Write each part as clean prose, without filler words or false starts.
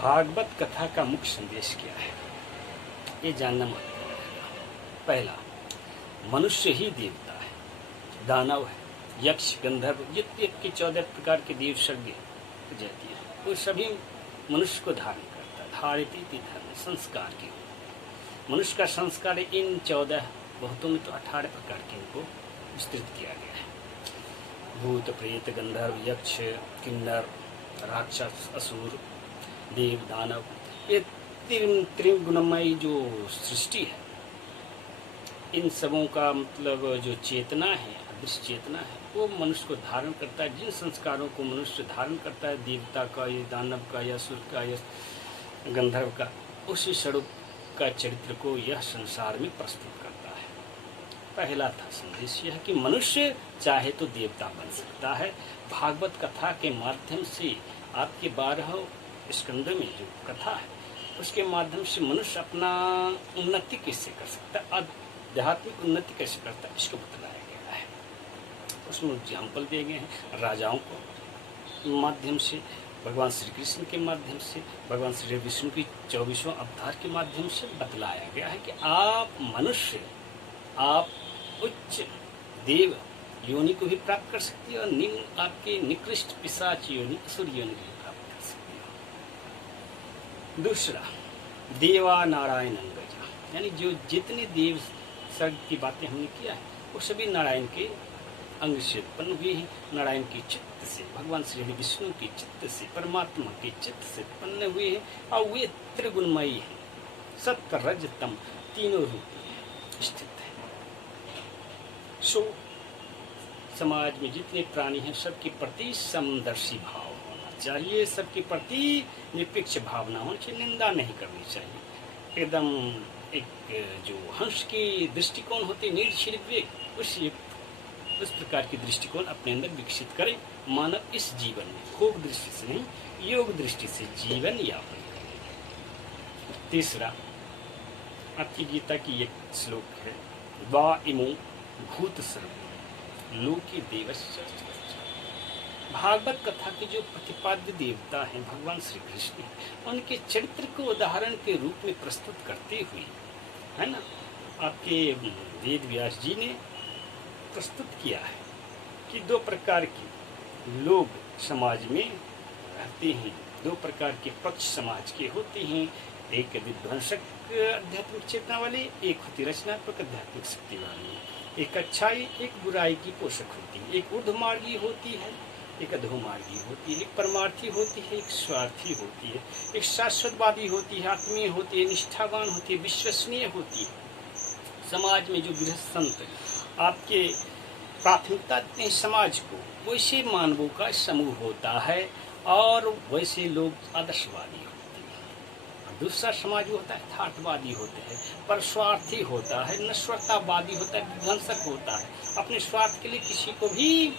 भागवत कथा का मुख्य संदेश क्या है, ये जानना महत्वपूर्ण है। पहला, मनुष्य ही देवता है, दानव है, यक्ष, गंधर्व, जितने के 14 प्रकार के देव सर्ग जाती है, वो सभी मनुष्य को धारण करता है। धारिती धर्म संस्कार की, मनुष्य का संस्कार इन 14 बहुतों में तो 18 प्रकार के इनको विस्तृत किया गया है। भूत, प्रेत, गंधर्व, यक्ष, किन्नर, राक्षस, असुर, देव, दानव, ये त्रिगुणमयी जो सृष्टि है, इन सबों का मतलब जो चेतना है, अदृश्य चेतना है, वो मनुष्य को धारण करता है। जिन संस्कारों को मनुष्य धारण करता है, देवता का या दानव का या असुर का या गंधर्व का, उसी स्वरूप का चरित्र को यह संसार में प्रस्तुत करता है। पहला था संदेश यह कि मनुष्य चाहे तो देवता बन सकता है। भागवत कथा के माध्यम से आपके 12 स्कंदों में जो कथा है, उसके माध्यम से मनुष्य अपना उन्नति कैसे कर सकता है, आध्यात्मिक उन्नति कैसे करता है, इसको बतलाया गया है। उसमें एग्जाम्पल दिए गए हैं राजाओं को माध्यम से, भगवान श्री कृष्ण के माध्यम से, भगवान श्री विष्णु की 24वें अवतार के माध्यम से बतलाया गया है कि आप मनुष्य, आप उच्च देव योनि को भी प्राप्त कर सकती है और निम्न आपके निकृष्ट पिशाच योनि, असुर योनि को भी प्राप्त कर सकती है। दूसरा, देवा नारायण अंगजा, यानी जो जितने देव सर्ग की बातें हमने किया है, वो सभी नारायण के अंग से उत्पन्न हुए हैं। नारायण के चित्त से, भगवान श्री विष्णु के चित्त से, परमात्मा के चित्त से उत्पन्न हुए हैं और वे त्रिगुणमयी हैं, सत्य, रज, तम, तीनों रूप में स्थित है। सो समाज में जितने प्राणी हैं, सबके प्रति समदर्शी भाव होना चाहिए, सबके प्रति निरपेक्ष भावना होनी चाहिए, निंदा नहीं करनी चाहिए। एकदम एक जो हंस की दृष्टिकोण होती, निर्शील विवेक, उस प्रकार की दृष्टिकोण अपने अंदर विकसित करें। मानव इस जीवन में भोग दृष्टि से नहीं, योग दृष्टि से जीवन यापन करें। तीसरा, आपकी गीता की एक श्लोक है, वा इमो भूत सर्व लोके देवस्य। भागवत कथा के जो प्रतिपाद्य देवता हैं भगवान श्री कृष्ण, उनके चरित्र को उदाहरण के रूप में प्रस्तुत करते हुए, है ना, आपके वेद व्यास जी ने प्रस्तुत किया है कि 2 प्रकार के लोग समाज में रहते हैं, 2 प्रकार के पक्ष समाज के होते हैं। एक विध्वंसक आध्यात्मिक चेतना वाले, एक होती रचनात्मक आध्यात्मिक शक्ति वाली। एक अच्छाई, एक बुराई की पोषक होती है। एक ऊर्ध्वमार्गी होती है, एक अधोमार्गी होती है। एक परमार्थी होती है, एक स्वार्थी होती है। एक शाश्वतवादी होती है, आत्मीय होती है, निष्ठावान होती है, विश्वसनीय होती है। समाज में जो गृहस्थ संत आपके प्राथमिकता देते हैं समाज को, वैसे मानवों का समूह होता है और वैसे लोग आदर्शवादी होते हैं। दूसरा समाज होता है यथार्थवादी होते हैं, पर स्वार्थी होता है, नश्वरतावादी होता है, विध्वंसक होता है, अपने स्वार्थ के लिए किसी को भी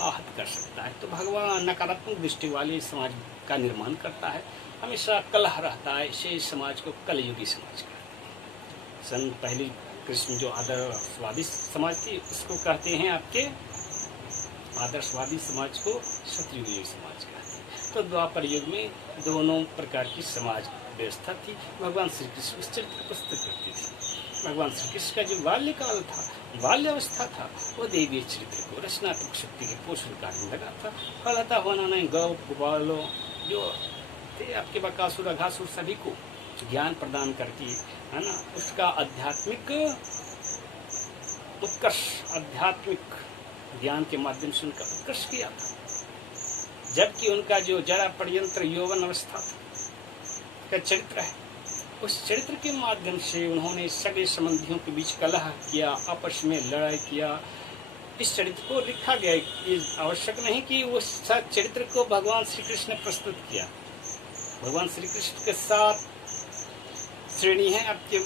आहत कर सकता है। तो भगवान नकारात्मक दृष्टि वाले समाज का निर्माण करता है, हमेशा कलह रहता है, इसे समाज को कलयुगी समाज कहते हैं। पहली कृष्ण जो आदर्शवादी समाज थी, उसको कहते हैं आपके आदर्शवादी समाज को सतयुगी समाज कहते हैं। तो द्वापर युग में दोनों प्रकार की समाज व्यवस्था थी। भगवान श्री कृष्ण उस चरित्र प्रस्तुत करते थे। भगवान श्री कृष्ण का जो बाल्यकाल था, बाल्यावस्था था, वो देवी चरित्र को रचनात्मक शक्ति के पोषण कार्य में लगा था। फलता होना नहीं, गौ गोपालों जो थे आपके बकासुर, अघासुर, सभी को ज्ञान प्रदान करके, है ना, उसका आध्यात्मिक उत्कर्ष, आध्यात्मिक ज्ञान के माध्यम से उनका उत्कर्ष किया था। जबकि उनका जो जरा पर्यंत्र यौवन अवस्था का चरित्र है, उस चरित्र के माध्यम से उन्होंने सगे संबंधियों के बीच कलह किया, आपस में लड़ाई किया। इस चरित्र को लिखा गया, ये आवश्यक नहीं कि उस चरित्र को भगवान श्री कृष्ण ने प्रस्तुत किया। भगवान श्री कृष्ण के 7 श्रेणी है आपके,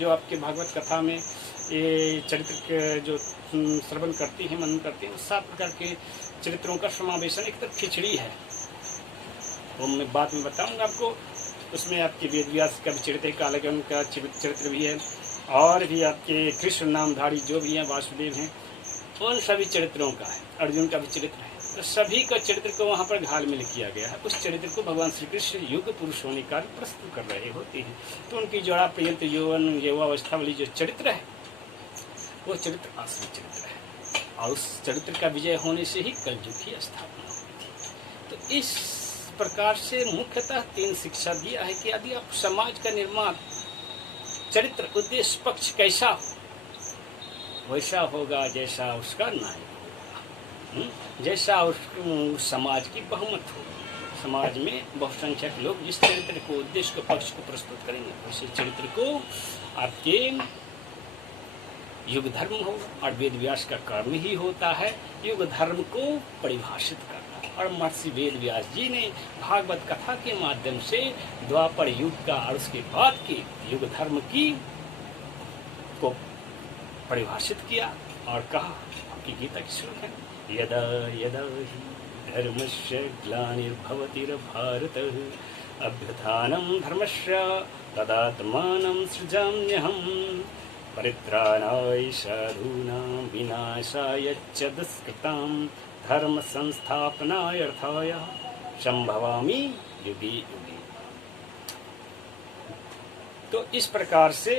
जो आपके भागवत कथा में ये चरित्र के जो श्रवण करते हैं, मनन करते हैं, 7 प्रकार के चरित्रों का समावेशन एक तरफ खिचड़ी है, वो मैं बाद में बताऊंगा आपको। उसमें आपके वेद व्यास का भी चरित्र है, कालगन का चरित्र भी है, और भी आपके कृष्ण नामधारी जो भी हैं, वासुदेव हैं, उन सभी चरित्रों का है, अर्जुन का भी चरित्र है। तो सभी का चरित्र को वहाँ पर घालमेल किया गया है। उस चरित्र को भगवान श्री कृष्ण युग पुरुष होने का प्रस्तुत कर रहे होते हैं। तो उनकी जोड़ा पर्यंत यौवन युवावस्था वाली जो चरित्र है वो चरित्र असली चरित्र है, और उस चरित्र का विजय होने से ही कलयुग की स्थापना हुई थी। तो इस प्रकार से मुख्यतः 3 शिक्षा दिया है कि यदि आप समाज का निर्माण चरित्र उद्देश्य पक्ष कैसा हो वैसा होगा जैसा उसका नायक होगा, जैसा उस समाज की बहुमत हो। समाज में बहुसंख्यक लोग जिस चरित्र को उद्देश्य को पक्ष को प्रस्तुत करेंगे उसी चरित्र को आपके युग धर्म हो। और वेद व्यास का कर्म ही होता है युग धर्म को परिभाषित करना। और महर्षि वेद व्यास जी ने भागवत कथा के माध्यम से द्वापर युग का और उसके बाद के युग धर्म की को परिभाषित किया और कहा कि गीता की श्लोक है, यदा यदा हि धर्मस्य ग्लानिर्भवति भारत अभ्युत्थानं धर्मस्य तदात्मानं सृजाम्यहम् परित्राणाय साधूनां विनाशाय च दुष्कृतां धर्म संस्थापनाय अर्थाय संभवामि युगे युगे। तो इस प्रकार से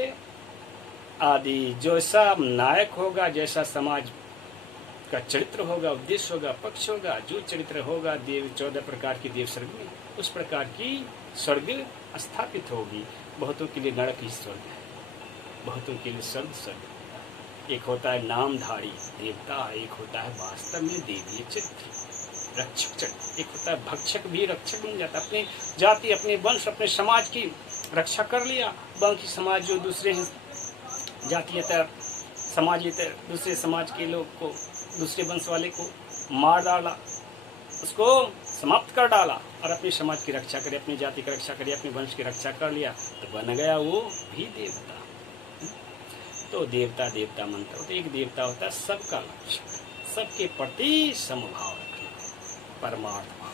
आदि जैसा नायक होगा, जैसा समाज का चरित्र होगा, उद्देश्य होगा, पक्ष होगा, जो चरित्र होगा देव 14 प्रकार की देव स्वर्ग में उस प्रकार की स्वर्ग स्थापित होगी। बहुतों के लिए नरक ही स्वर्ग है, बहुतों के लिए स्वर्ग। एक होता है नामधारी देवता, एक होता है वास्तव में देवीय चरित्र रक्षक चरित्र, एक होता है भक्षक भी रक्षक बन जाता, अपनी जाति अपने वंश अपने समाज की रक्षा कर लिया। बाकी समाज जो दूसरे हैं जातीयतर समाजीयतर दूसरे समाज के लोग को दूसरे वंश वाले को मार डाला, उसको समाप्त कर डाला और अपने समाज की रक्षा करे, अपनी जाति की रक्षा करे, अपने वंश की रक्षा कर लिया तो बन गया वो भी देवता। तो देवता देवता मंत्र तो एक देवता होता है सबका लक्ष्य, सबके प्रति समभाव रखना, परमार्थ भाव।